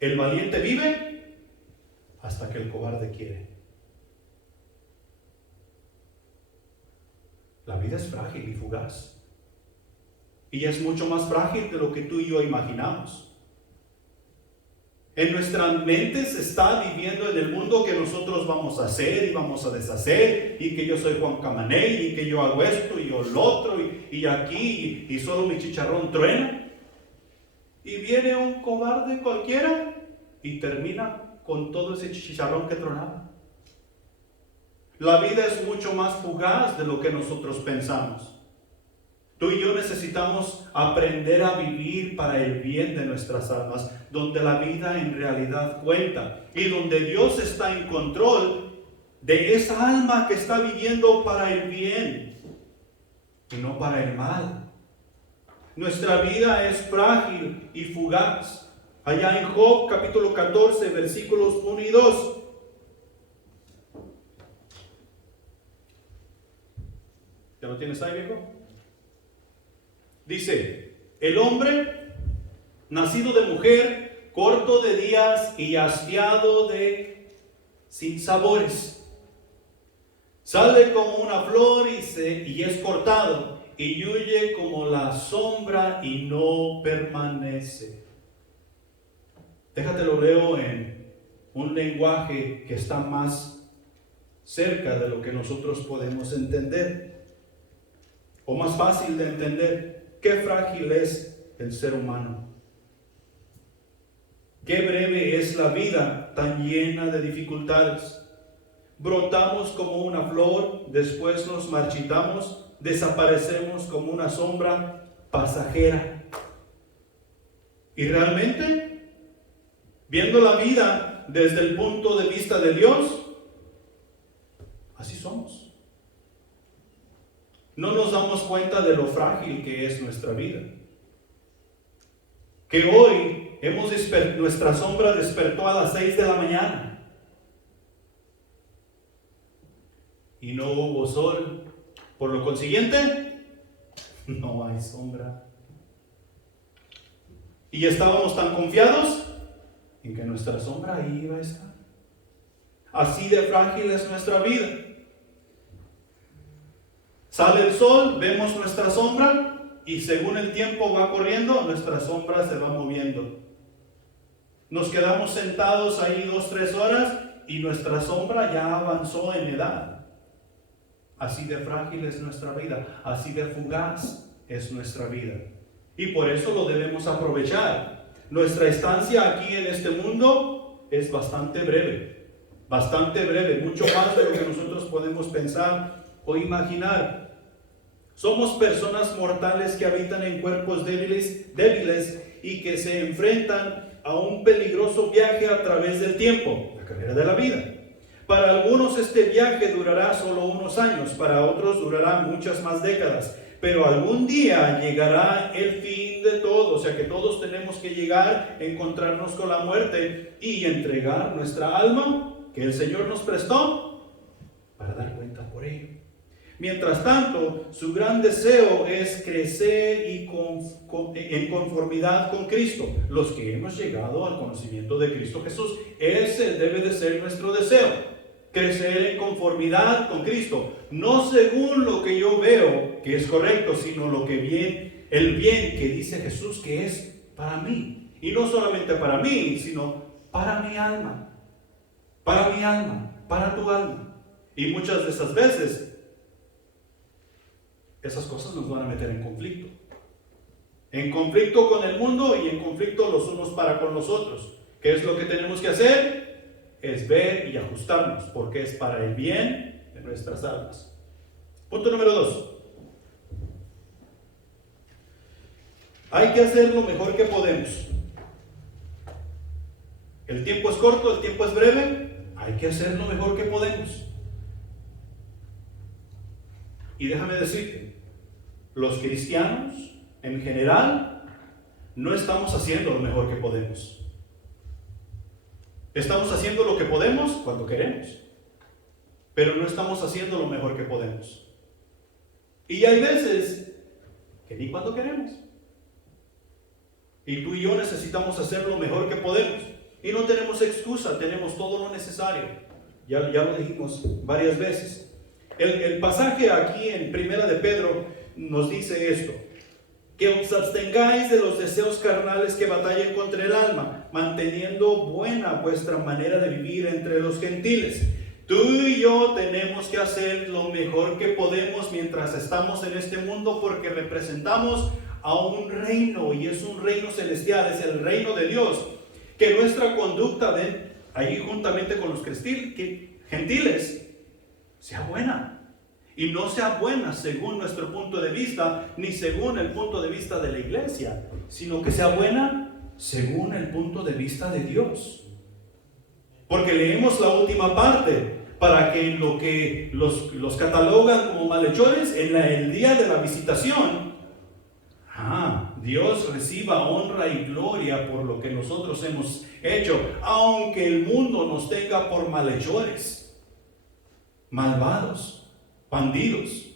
el valiente vive hasta que el cobarde quiere. La vida es frágil y fugaz. Y es mucho más frágil de lo que tú y yo imaginamos. En nuestras mentes se está viviendo en el mundo que nosotros vamos a hacer y vamos a deshacer, y que yo soy Juan Camaney, y que yo hago esto y yo lo otro, y aquí, y solo mi chicharrón truena. Y viene un cobarde cualquiera y termina con todo ese chicharrón que tronaba. La vida es mucho más fugaz de lo que nosotros pensamos. Tú y yo necesitamos aprender a vivir para el bien de nuestras almas, donde la vida en realidad cuenta y donde Dios está en control de esa alma que está viviendo para el bien y no para el mal. Nuestra vida es frágil y fugaz. Allá en Job capítulo 14, versículos 1 y 2. ¿Ya lo tienes ahí, viejo? Dice: el hombre, nacido de mujer, corto de días y hastiado de sinsabores, sale como una flor y es cortado, y huye como la sombra y no permanece. Déjate lo leo en un lenguaje que está más cerca de lo que nosotros podemos entender, o más fácil de entender. Qué frágil es el ser humano. Qué breve es la vida, tan llena de dificultades. Brotamos como una flor, después nos marchitamos, desaparecemos como una sombra pasajera. Y realmente, viendo la vida desde el punto de vista de Dios, así somos. No nos damos cuenta de lo frágil que es nuestra vida. Que hoy nuestra sombra despertó a las 6 de la mañana y no hubo sol. Por lo consiguiente, no hay sombra. Y estábamos tan confiados en que nuestra sombra ahí iba a estar. Así de frágil es nuestra vida. Sale el sol, vemos nuestra sombra, y según el tiempo va corriendo, nuestra sombra se va moviendo. Nos quedamos sentados ahí 2-3 horas y nuestra sombra ya avanzó en edad. Así de frágil es nuestra vida, así de fugaz es nuestra vida. Y por eso lo debemos aprovechar. Nuestra estancia aquí en este mundo es bastante breve, mucho más de lo que nosotros podemos pensar o imaginar. Somos personas mortales que habitan en cuerpos débiles y que se enfrentan a un peligroso viaje a través del tiempo, la carrera de la vida. Para algunos este viaje durará solo unos años, para otros durará muchas más décadas, pero algún día llegará el fin de todo, o sea que todos tenemos que llegar, encontrarnos con la muerte y entregar nuestra alma que el Señor nos prestó para dar cuenta por ello. Mientras tanto, su gran deseo es crecer en conformidad con Cristo. Los que hemos llegado al conocimiento de Cristo Jesús, ese debe de ser nuestro deseo. Crecer en conformidad con Cristo. No según lo que yo veo que es correcto, sino el bien que dice Jesús que es para mí. Y no solamente para mí, sino para mi alma. para mi alma, para tu alma. Y muchas de esas veces, esas cosas nos van a meter en conflicto. En conflicto con el mundo y en conflicto los unos para con los otros. ¿Qué es lo que tenemos que hacer? Es ver y ajustarnos, porque es para el bien de nuestras almas. Punto número 2. Hay que hacer lo mejor que podemos. El tiempo es corto, el tiempo es breve. Hay que hacer lo mejor que podemos. Y déjame decirte, los cristianos en general no estamos haciendo lo mejor que podemos. Estamos haciendo lo que podemos cuando queremos, pero no estamos haciendo lo mejor que podemos. Y hay veces que ni cuando queremos. Y tú y yo necesitamos hacer lo mejor que podemos. Y no tenemos excusa, tenemos todo lo necesario. Ya lo dijimos varias veces. El pasaje aquí en Primera de Pedro nos dice esto: que os abstengáis de los deseos carnales que batallen contra el alma, manteniendo buena vuestra manera de vivir entre los gentiles. Tú y yo tenemos que hacer lo mejor que podemos mientras estamos en este mundo, porque representamos a un reino, y es un reino celestial, es el reino de Dios. Que nuestra conducta ahí juntamente con los gentiles sea buena, y no sea buena según nuestro punto de vista, ni según el punto de vista de la iglesia, sino que sea buena según el punto de vista de Dios. Porque leemos la última parte, para que en lo que los catalogan como malhechores, en el día de la visitación, Dios reciba honra y gloria por lo que nosotros hemos hecho, aunque el mundo nos tenga por malhechores, malvados, bandidos,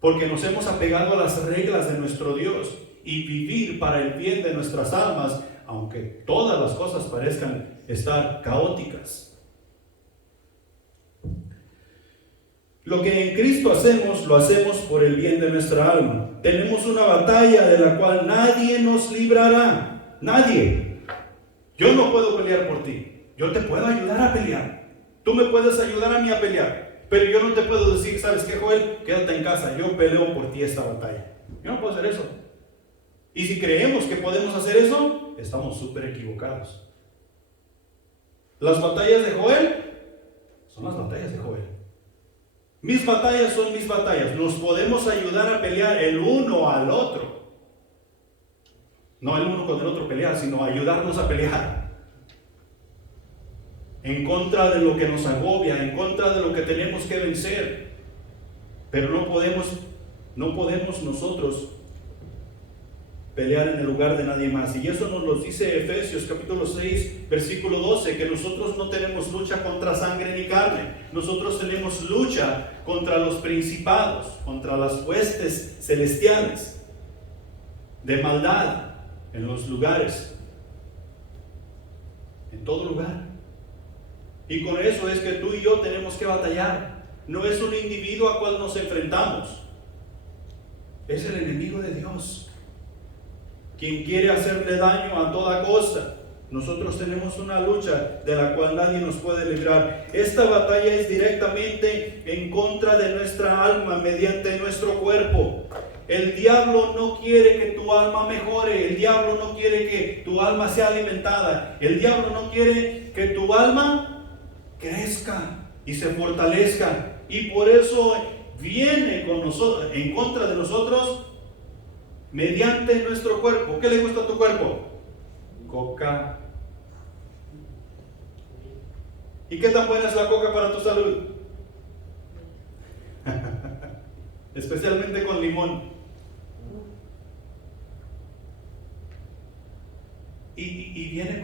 porque nos hemos apegado a las reglas de nuestro Dios y vivir para el bien de nuestras almas, aunque todas las cosas parezcan estar caóticas. Lo que en Cristo hacemos, lo hacemos por el bien de nuestra alma. Tenemos una batalla de la cual nadie nos librará. Nadie. Yo no puedo pelear por ti. Yo te puedo ayudar a pelear. Tú me puedes ayudar a mí a pelear. Pero yo no te puedo decir, ¿sabes qué, Joel? Quédate en casa. Yo peleo por ti esta batalla. Yo no puedo hacer eso. Y si creemos que podemos hacer eso, estamos súper equivocados. Las batallas de Joel son las batallas de Joel. Mis batallas son mis batallas. Nos podemos ayudar a pelear el uno al otro. No el uno con el otro pelear, sino ayudarnos a pelear. En contra de lo que nos agobia, en contra de lo que tenemos que vencer. Pero no podemos nosotros pelear en el lugar de nadie más. Y eso nos lo dice Efesios capítulo 6, versículo 12, que nosotros no tenemos lucha contra sangre ni carne. Nosotros tenemos lucha contra los principados, contra las huestes celestiales de maldad en los lugares, en todo lugar. Y con eso es que tú y yo tenemos que batallar. No es un individuo a cual nos enfrentamos, es el enemigo de Dios, quien quiere hacerle daño a toda costa. Nosotros tenemos una lucha de la cual nadie nos puede librar. Esta batalla es directamente en contra de nuestra alma mediante nuestro cuerpo. El diablo no quiere que tu alma mejore. El diablo no quiere que tu alma sea alimentada. El diablo no quiere que tu alma crezca y se fortalezca. Y por eso viene con nosotros, en contra de nosotros, mediante nuestro cuerpo. ¿Qué le gusta a tu cuerpo? Coca. ¿Y qué tan buena es la coca para tu salud? Especialmente con limón. Y viene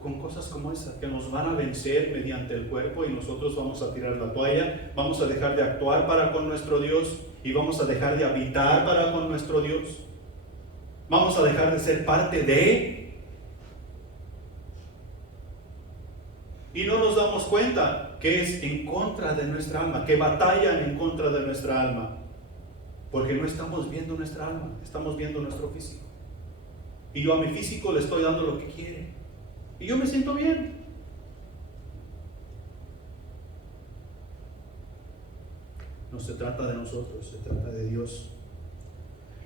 con cosas como esa, que nos van a vencer mediante el cuerpo, y nosotros vamos a tirar la toalla, vamos a dejar de actuar para con nuestro Dios, y vamos a dejar de habitar para con nuestro Dios. Vamos a dejar de ser parte de, y no nos damos cuenta que es en contra de nuestra alma, que batallan en contra de nuestra alma, porque no estamos viendo nuestra alma, estamos viendo nuestro físico. Y yo a mi físico le estoy dando lo que quiere, y yo me siento bien. No se trata de nosotros, se trata de Dios.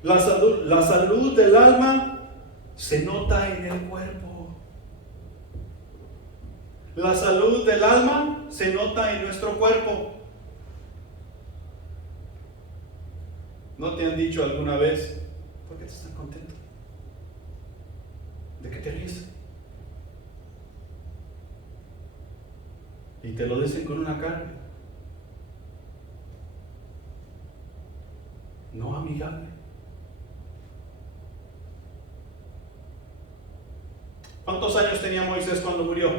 La salud del alma se nota en el cuerpo. La salud del alma se nota en nuestro cuerpo. ¿No te han dicho alguna vez, por qué estás tan contento? ¿De qué te ríes? Y te lo dicen con una cara no amigable. ¿Cuántos años tenía Moisés cuando murió?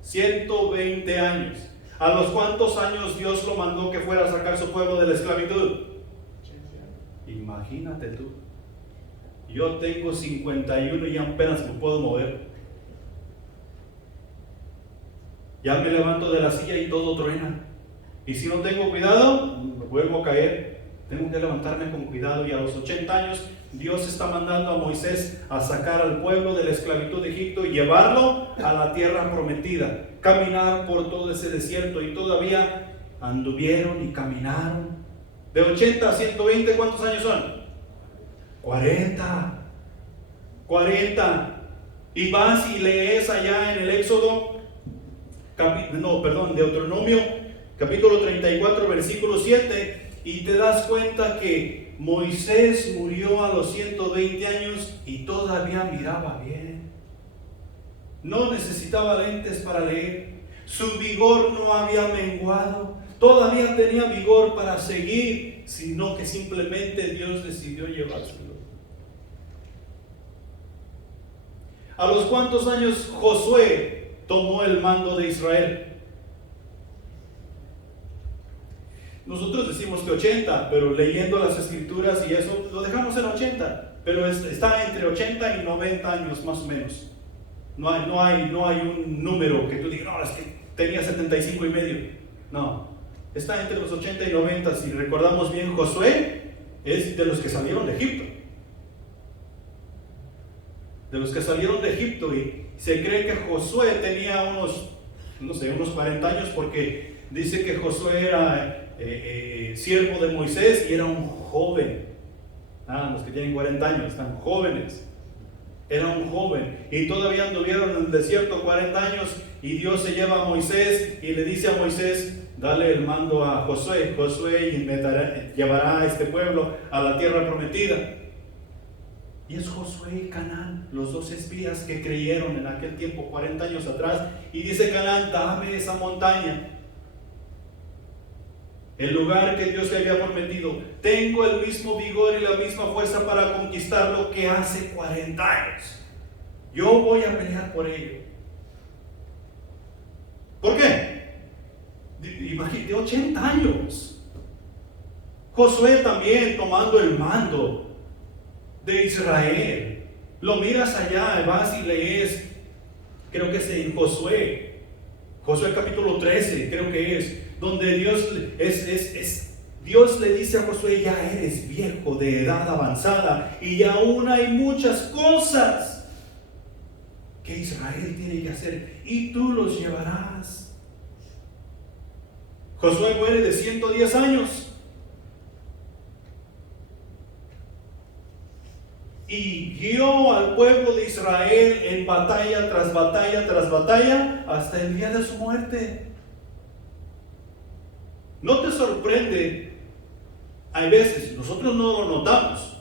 120 años. ¿A los cuántos años Dios lo mandó que fuera a sacar su pueblo de la esclavitud? Imagínate tú. Yo tengo 51 y apenas me puedo mover. Ya me levanto de la silla y todo truena. Y si no tengo cuidado, me vuelvo a caer. Tengo que levantarme con cuidado. Y a los 80 años, Dios está mandando a Moisés a sacar al pueblo de la esclavitud de Egipto y llevarlo a la tierra prometida. Caminar por todo ese desierto y todavía anduvieron y caminaron. De 80 a 120, ¿cuántos años son? 40. Y vas y lees allá en el Éxodo, Deuteronomio, capítulo 34, versículo 7, y te das cuenta que Moisés murió a los 120 años y todavía miraba bien. No necesitaba lentes para leer. Su vigor no había menguado. Todavía tenía vigor para seguir, sino que simplemente Dios decidió llevárselo. ¿A los cuántos años Josué tomó el mando de Israel? Nosotros decimos que 80, pero leyendo las escrituras y eso, lo dejamos en 80, pero está entre 80 y 90 años más o menos. No hay un número que tú digas, no, es que tenía 75 y medio. No, está entre los 80 y 90. Si recordamos bien, Josué es de los que salieron de Egipto. De los que salieron de Egipto, y se cree que Josué tenía unos 40 años, porque dice que Josué era siervo de Moisés y era un joven. Los que tienen 40 años están jóvenes. Era un joven y todavía anduvieron en el desierto 40 años, y Dios se lleva a Moisés y le dice a Moisés, dale el mando a Josué y llevará a este pueblo a la tierra prometida. Y es Josué y Canaán, los dos espías que creyeron en aquel tiempo, 40 años atrás. Y dice Canaán, dame esa montaña, el lugar que Dios le había prometido. Tengo el mismo vigor y la misma fuerza para conquistarlo que hace 40 años. Yo voy a pelear por ello. ¿Por qué? Imagínate, 80 años. Josué también tomando el mando de Israel. Lo miras allá, vas y lees, creo que es en Josué capítulo 13, creo que es, donde Dios le dice a Josué, ya eres viejo, de edad avanzada, y aún hay muchas cosas que Israel tiene que hacer, y tú los llevarás. Josué muere de 110 años. Y guió al pueblo de Israel en batalla tras batalla tras batalla hasta el día de su muerte. ¿No te sorprende? Hay veces, nosotros no lo notamos,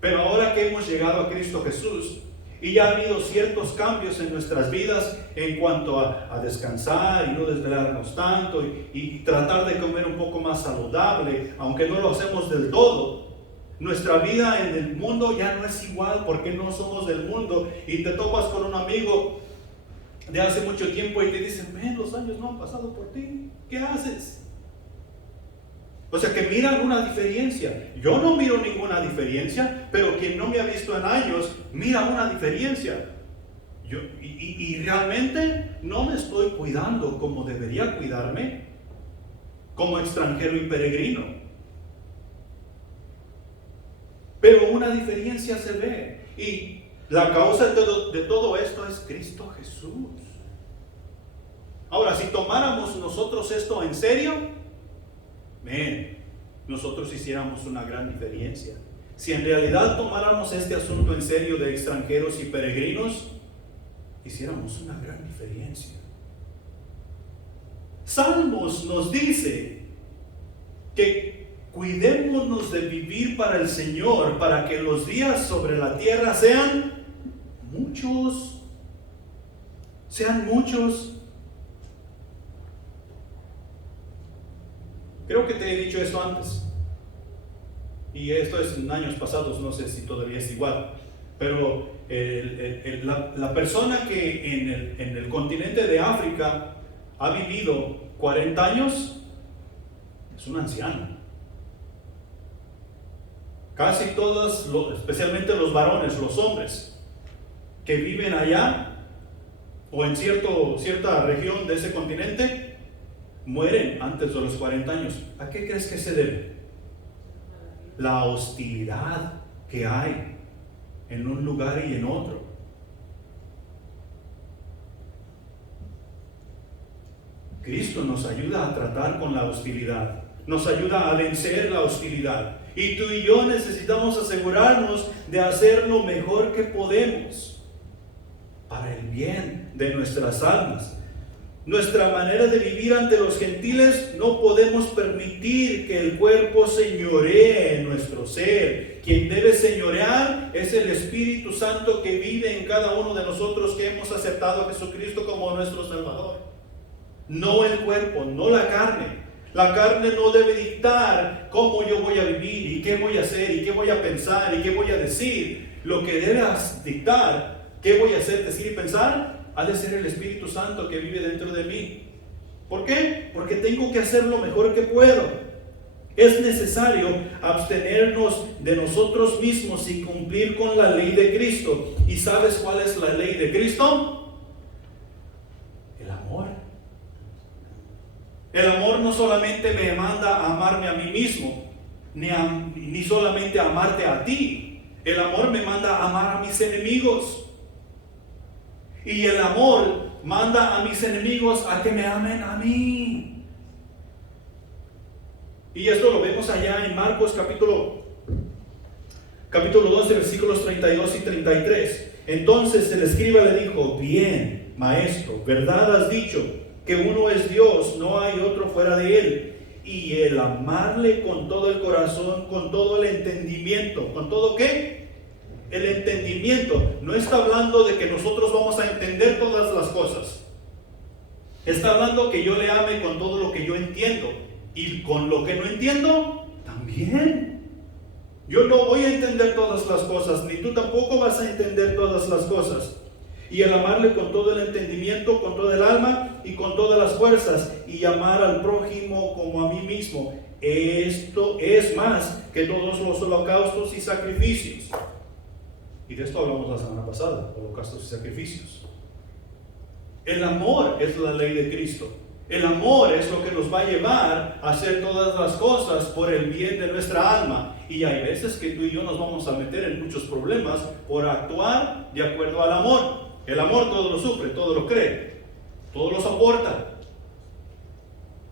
pero ahora que hemos llegado a Cristo Jesús y ya ha habido ciertos cambios en nuestras vidas en cuanto a descansar y no desvelarnos tanto y tratar de comer un poco más saludable, aunque no lo hacemos del todo. Nuestra vida en el mundo ya no es igual porque no somos del mundo, y te topas con un amigo de hace mucho tiempo y te dice, los años no han pasado por ti, ¿qué haces? O sea que miran una diferencia. Yo no miro ninguna diferencia, pero quien no me ha visto en años mira una diferencia. Y realmente no me estoy cuidando como debería cuidarme como extranjero y peregrino. Pero una diferencia se ve, y la causa de todo esto es Cristo Jesús. Ahora, si tomáramos nosotros esto en serio, nosotros hiciéramos una gran diferencia. Si en realidad tomáramos este asunto en serio de extranjeros y peregrinos, hiciéramos una gran diferencia. Salmos nos dice que cuidémonos de vivir para el Señor, para que los días sobre la tierra sean muchos. Creo que te he dicho esto antes, y esto es en años pasados, no sé si todavía es igual, pero la persona que en el continente de África ha vivido 40 años es un anciano. Casi todos, especialmente los varones, los hombres que viven allá o en cierta región de ese continente, mueren antes de los 40 años. ¿A qué crees que se debe? La hostilidad que hay en un lugar y en otro. Cristo nos ayuda a tratar con la hostilidad, nos ayuda a vencer la hostilidad. Y tú y yo necesitamos asegurarnos de hacer lo mejor que podemos para el bien de nuestras almas. Nuestra manera de vivir ante los gentiles, no podemos permitir que el cuerpo señoree en nuestro ser. Quien debe señorear es el Espíritu Santo que vive en cada uno de nosotros que hemos aceptado a Jesucristo como nuestro Salvador. No el cuerpo, no la carne. La carne no debe dictar cómo yo voy a vivir y qué voy a hacer y qué voy a pensar y qué voy a decir. Lo que debe dictar qué voy a hacer, decir y pensar ha de ser el Espíritu Santo que vive dentro de mí. ¿Por qué? Porque tengo que hacer lo mejor que puedo. Es necesario abstenernos de nosotros mismos y cumplir con la ley de Cristo. ¿Y sabes cuál es la ley de Cristo? El amor. El amor no solamente me manda a amarme a mí mismo, ni solamente a amarte a ti. El amor me manda a amar a mis enemigos. Y el amor manda a mis enemigos a que me amen a mí. Y esto lo vemos allá en Marcos capítulo 12, versículos 32 y 33. Entonces el escriba le dijo: bien, maestro, verdad has dicho, que uno es Dios, no hay otro fuera de él. Y el amarle con todo el corazón, con todo el entendimiento. ¿Con todo qué? El entendimiento. No está hablando de que nosotros vamos a entender todas las cosas. Está hablando que yo le ame con todo lo que yo entiendo. Y con lo que no entiendo, también. Yo no voy a entender todas las cosas, ni tú tampoco vas a entender todas las cosas. Y el amarle con todo el entendimiento, con todo el alma y con todas las fuerzas, y amar al prójimo como a mí mismo. Esto es más que todos los holocaustos y sacrificios. Y de esto hablamos la semana pasada, holocaustos y sacrificios. El amor es la ley de Cristo. El amor es lo que nos va a llevar a hacer todas las cosas por el bien de nuestra alma. Y hay veces que tú y yo nos vamos a meter en muchos problemas por actuar de acuerdo al amor. El amor todo lo sufre, todo lo cree, todo lo soporta.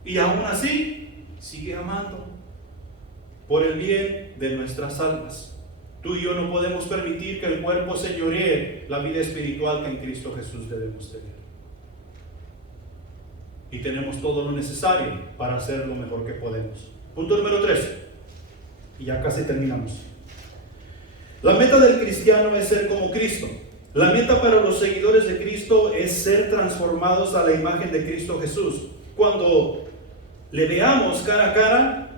Y aún así, sigue amando por el bien de nuestras almas. Tú y yo no podemos permitir que el cuerpo señoree la vida espiritual que en Cristo Jesús debemos tener. Y tenemos todo lo necesario para hacer lo mejor que podemos. Punto número 3. Y ya casi terminamos. La meta del cristiano es ser como Cristo. La meta para los seguidores de Cristo es ser transformados a la imagen de Cristo Jesús. Cuando le veamos cara a cara,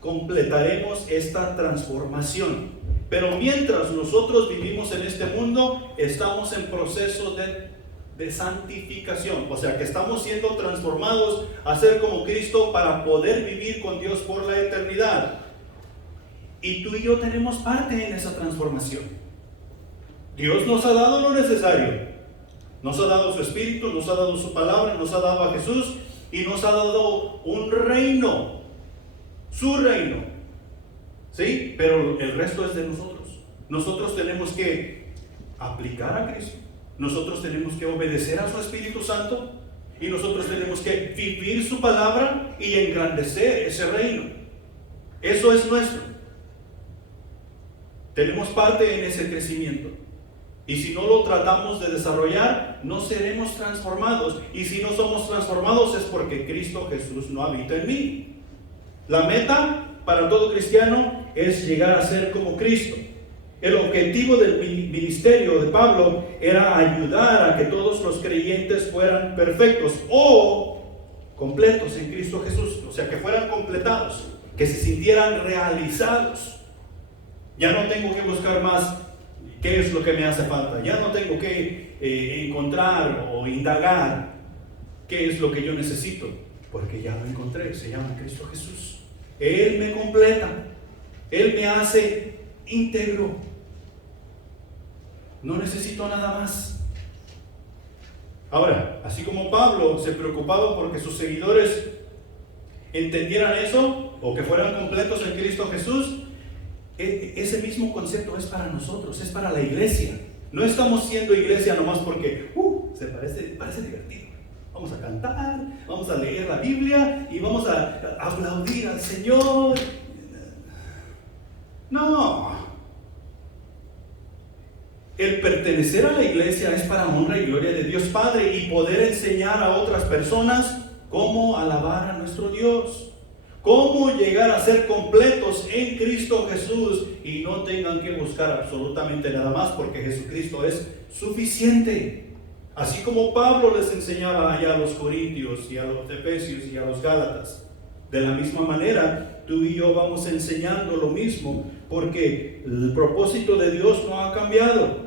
completaremos esta transformación. Pero mientras nosotros vivimos en este mundo, estamos en proceso de santificación. O sea que estamos siendo transformados a ser como Cristo para poder vivir con Dios por la eternidad. Y tú y yo tenemos parte en esa transformación. Dios nos ha dado lo necesario. Nos ha dado su Espíritu, nos ha dado su palabra, nos ha dado a Jesús y nos ha dado un reino. Su reino. ¿Sí? Pero el resto es de nosotros. Nosotros tenemos que aplicar a Cristo. Nosotros tenemos que obedecer a su Espíritu Santo. Y nosotros tenemos que vivir su palabra y engrandecer ese reino. Eso es nuestro. Tenemos parte en ese crecimiento. Y si no lo tratamos de desarrollar, no seremos transformados. Y si no somos transformados es porque Cristo Jesús no habita en mí. La meta para todo cristiano es llegar a ser como Cristo. El objetivo del ministerio de Pablo era ayudar a que todos los creyentes fueran perfectos o completos en Cristo Jesús. O sea, que fueran completados, que se sintieran realizados. Ya no tengo que buscar más qué es lo que me hace falta. Ya no tengo que encontrar o indagar qué es lo que yo necesito, porque ya lo encontré. Se llama Cristo Jesús. Él me completa. Él me hace íntegro. No necesito nada más. Ahora, así como Pablo se preocupaba porque sus seguidores entendieran eso o que fueran completos en Cristo Jesús, ese mismo concepto es para nosotros, es para la iglesia. No estamos siendo iglesia nomás porque se parece divertido. Vamos a cantar, vamos a leer la Biblia y vamos a aplaudir al Señor. No. El pertenecer a la iglesia es para honra y gloria de Dios Padre y poder enseñar a otras personas cómo alabar a nuestro Dios, cómo llegar a ser completos en Cristo Jesús y no tengan que buscar absolutamente nada más porque Jesucristo es suficiente. Así como Pablo les enseñaba allá a los corintios y a los efesios y a los gálatas, de la misma manera tú y yo vamos enseñando lo mismo porque el propósito de Dios no ha cambiado.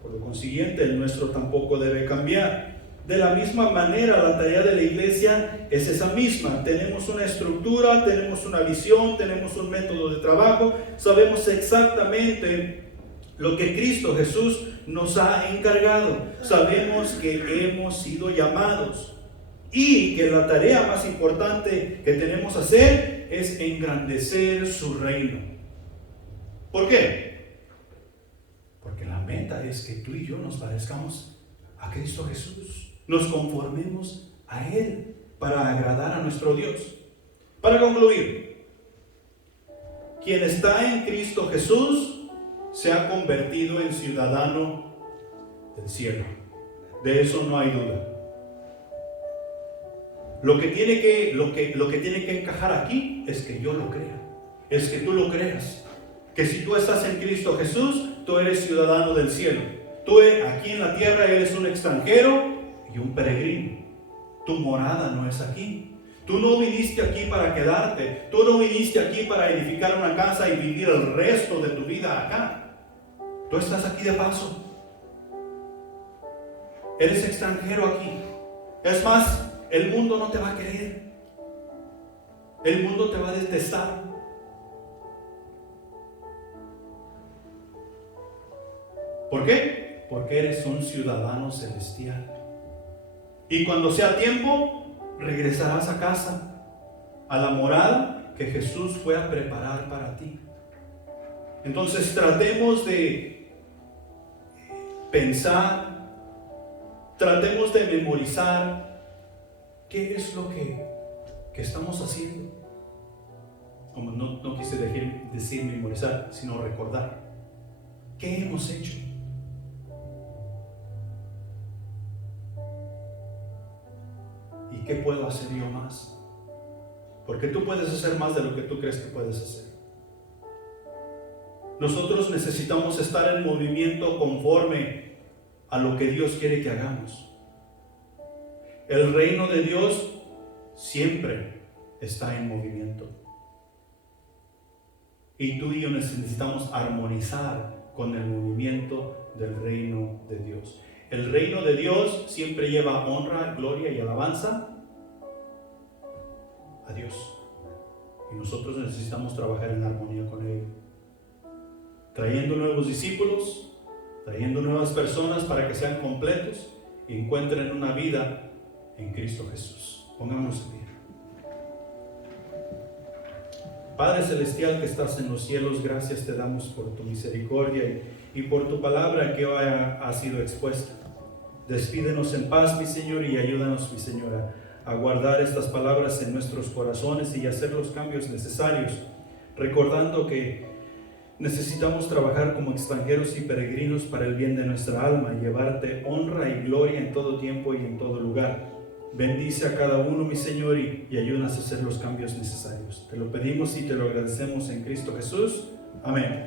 Por lo consiguiente, el nuestro tampoco debe cambiar. De la misma manera, la tarea de la iglesia es esa misma. Tenemos una estructura, tenemos una visión, tenemos un método de trabajo. Sabemos exactamente lo que Cristo Jesús nos ha encargado. Sabemos que hemos sido llamados y que la tarea más importante que tenemos que hacer es engrandecer su reino. ¿Por qué? Porque la meta es que tú y yo nos parezcamos a Cristo Jesús, nos conformemos a Él para agradar a nuestro Dios. Para concluir, quien está en Cristo Jesús se ha convertido en ciudadano del cielo. De eso no hay duda. Lo que tiene que encajar aquí es que yo lo crea, es que tú lo creas. Que si tú estás en Cristo Jesús, tú eres ciudadano del cielo. Tú aquí en la tierra eres un extranjero y un peregrino. Tu morada no es aquí. Tú no viniste aquí para quedarte. Tú no viniste aquí para edificar una casa y vivir el resto de tu vida acá. Tú estás aquí de paso. Eres extranjero aquí. Es más, el mundo no te va a querer. El mundo te va a detestar. ¿Por qué? Porque eres un ciudadano celestial. Y cuando sea tiempo, regresarás a casa, a la morada que Jesús fue a preparar para ti. Entonces tratemos de pensar, tratemos de memorizar qué es lo que estamos haciendo. Como no quise decir memorizar, sino recordar. ¿Qué hemos hecho? ¿Y qué puedo hacer yo más? Porque tú puedes hacer más de lo que tú crees que puedes hacer. Nosotros necesitamos estar en movimiento conforme a lo que Dios quiere que hagamos. El reino de Dios siempre está en movimiento. Y tú y yo necesitamos armonizar con el movimiento del reino de Dios. El reino de Dios siempre lleva honra, gloria y alabanza a Dios. Y nosotros necesitamos trabajar en armonía con Él. Trayendo nuevos discípulos, trayendo nuevas personas para que sean completos y encuentren una vida en Cristo Jesús. Pongámonos en pie. Padre Celestial que estás en los cielos, gracias te damos por tu misericordia y por tu palabra que hoy ha sido expuesta. Despídenos en paz, mi Señor, y ayúdanos, mi Señora, a guardar estas palabras en nuestros corazones y hacer los cambios necesarios, recordando que necesitamos trabajar como extranjeros y peregrinos para el bien de nuestra alma y llevarte honra y gloria en todo tiempo y en todo lugar. Bendice a cada uno, mi Señor, y ayúdanos a hacer los cambios necesarios. Te lo pedimos y te lo agradecemos en Cristo Jesús. Amén.